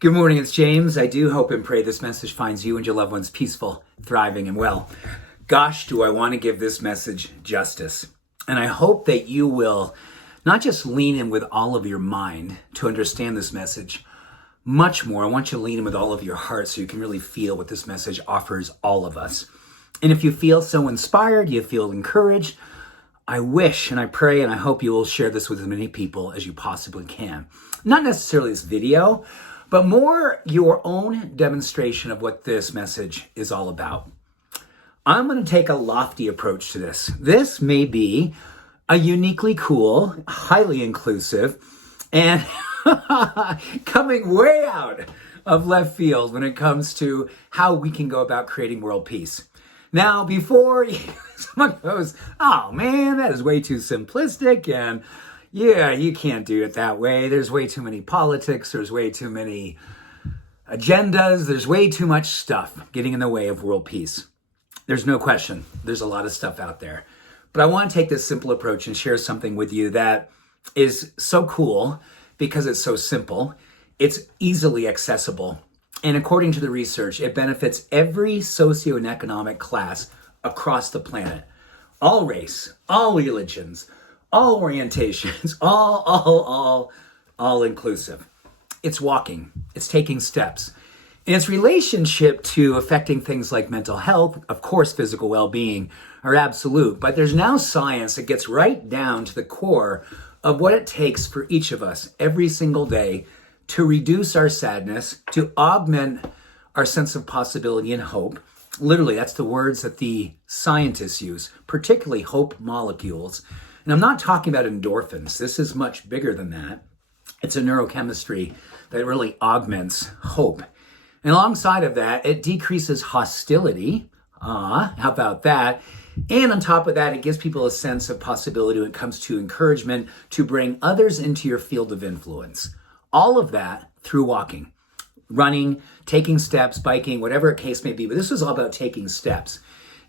Good morning, it's James. I do hope and pray this message finds you and your loved ones peaceful, thriving, and well. Gosh, do I want to give this message justice. And I hope that you will not just lean in with all of your mind to understand this message, much more. I want you to lean in with all of your heart so you can really feel what this message offers all of us. And if you feel so inspired, you feel encouraged, I wish and I pray and I hope you will share this with as many people as you possibly can. Not necessarily this video, but more your own demonstration of what this message is all about. I'm going to take a lofty approach to this. This may be a uniquely cool, highly inclusive, and coming way out of left field when it comes to how we can go about creating world peace. Now, before someone goes, oh man, that is way too simplistic, and yeah, you can't do it that way. There's way too many politics. There's way too many agendas. There's way too much stuff getting in the way of world peace. There's no question. There's a lot of stuff out there. But I want to take this simple approach and share something with you that is so cool because it's so simple. It's easily accessible. And according to the research, it benefits every socioeconomic class across the planet. All race, all religions, all orientations, all inclusive. It's walking, it's taking steps. And its relationship to affecting things like mental health, of course, physical well-being are absolute, but there's now science that gets right down to the core of what it takes for each of us every single day to reduce our sadness, to augment our sense of possibility and hope. Literally, that's the words that the scientists use, particularly hope molecules. And I'm not talking about endorphins. This is much bigger than that. It's a neurochemistry that really augments hope. And alongside of that, it decreases hostility. How about that? And on top of that, it gives people a sense of possibility when it comes to encouragement to bring others into your field of influence. All of that through walking, running, taking steps, biking, whatever the case may be. But this is all about taking steps.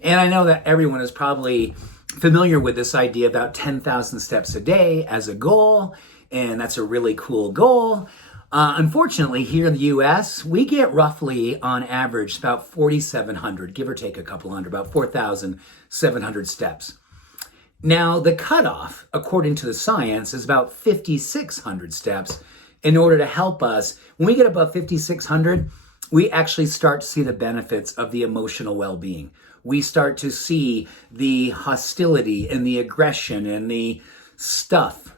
And I know that everyone is probably familiar with this idea about 10,000 steps a day as a goal, and that's a really cool goal. Unfortunately, here in the U.S., we get roughly, on average, about 4,700, give or take a couple hundred, about 4,700 steps. Now, the cutoff, according to the science, is about 5,600 steps in order to help us. When we get above 5,600, we actually start to see the benefits of the emotional well-being. We start to see the hostility and the aggression and the stuff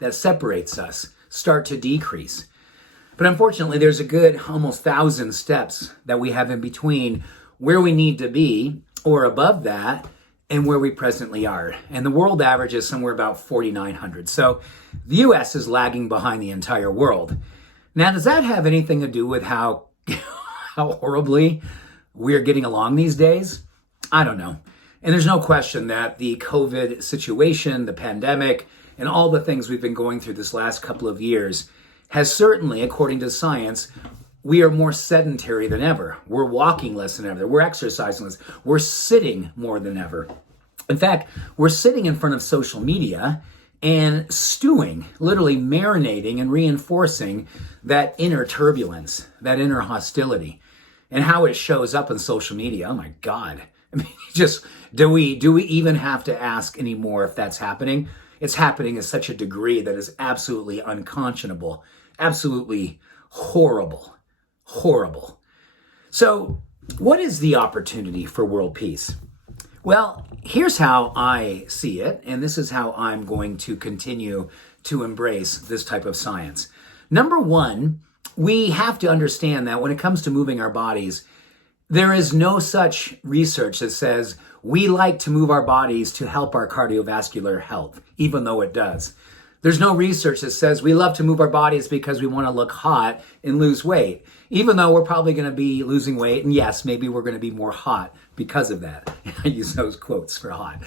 that separates us start to decrease. But unfortunately, there's a good almost 1,000 steps that we have in between where we need to be or above that and where we presently are. And the world average is somewhere about 4,900. So the US is lagging behind the entire world. Now, does that have anything to do with how horribly we're getting along these days? I don't know. And there's no question that the COVID situation, the pandemic, and all the things we've been going through this last couple of years has certainly, according to science, we are more sedentary than ever. We're walking less than ever. We're exercising less. We're sitting more than ever. In fact, we're sitting in front of social media and stewing, literally marinating and reinforcing that inner turbulence, that inner hostility, and how it shows up on social media. Oh my God. I mean, just, do we even have to ask anymore if that's happening? It's happening at such a degree that is absolutely unconscionable, absolutely horrible, horrible. So what is the opportunity for world peace? Well, here's how I see it, and this is how I'm going to continue to embrace this type of science. Number one, we have to understand that when it comes to moving our bodies, there is no such research that says we like to move our bodies to help our cardiovascular health, even though it does. There's no research that says we love to move our bodies because we want to look hot and lose weight, even though we're probably going to be losing weight. And yes, maybe we're going to be more hot because of that. I use those quotes for hot.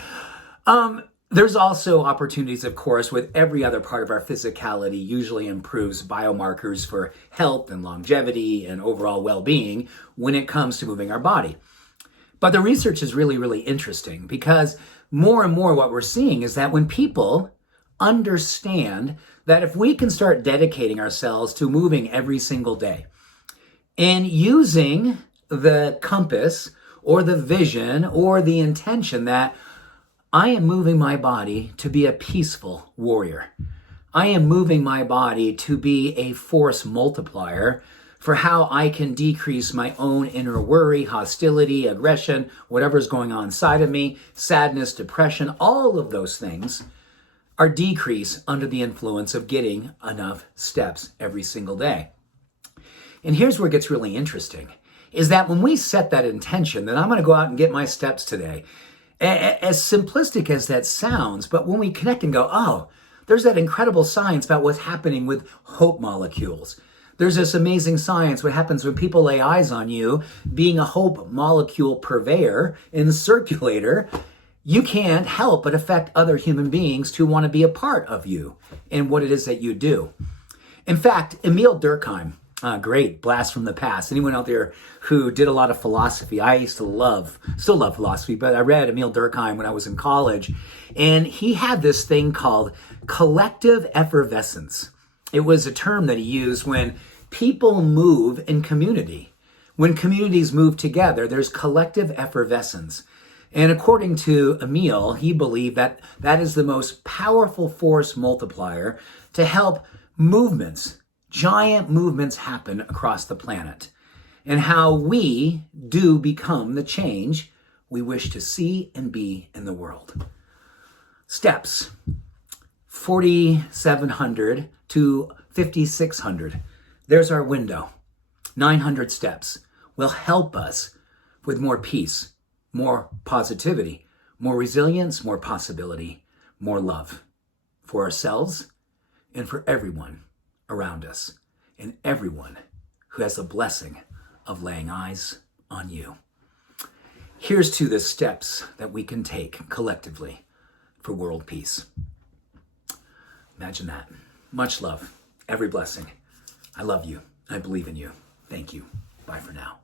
There's also opportunities, of course, with every other part of our physicality usually improves biomarkers for health and longevity and overall well-being when it comes to moving our body. But the research is really, really interesting because more and more what we're seeing is that when people understand that if we can start dedicating ourselves to moving every single day, And using the compass or the vision or the intention that I am moving my body to be a peaceful warrior. I am moving my body to be a force multiplier for how I can decrease my own inner worry, hostility, aggression, whatever's going on inside of me, sadness, depression, all of those things are decreased under the influence of getting enough steps every single day. And here's where it gets really interesting, is that when we set that intention that I'm going to go out and get my steps today, as simplistic as that sounds, but when we connect and go, oh, there's that incredible science about what's happening with hope molecules. There's this amazing science, what happens when people lay eyes on you, being a hope molecule purveyor and circulator, you can't help but affect other human beings to want to be a part of you and what it is that you do. In fact, Emil Durkheim, great blast from the past. Anyone out there who did a lot of philosophy? I used to still love philosophy, but I read Emil Durkheim when I was in college, and he had this thing called collective effervescence. It was a term that he used when people move in community. When communities move together, there's collective effervescence. And according to Emil, he believed that that is the most powerful force multiplier to help movements, giant movements happen across the planet, and how we do become the change we wish to see and be in the world. Steps, 4,700 to 5,600. There's our window. 900 steps will help us with more peace, more positivity, more resilience, more possibility, more love for ourselves and for everyone around us and everyone who has the blessing of laying eyes on you. Here's to the steps that we can take collectively for world peace. Imagine that. Much love. Every blessing. I love you. I believe in you. Thank you. Bye for now.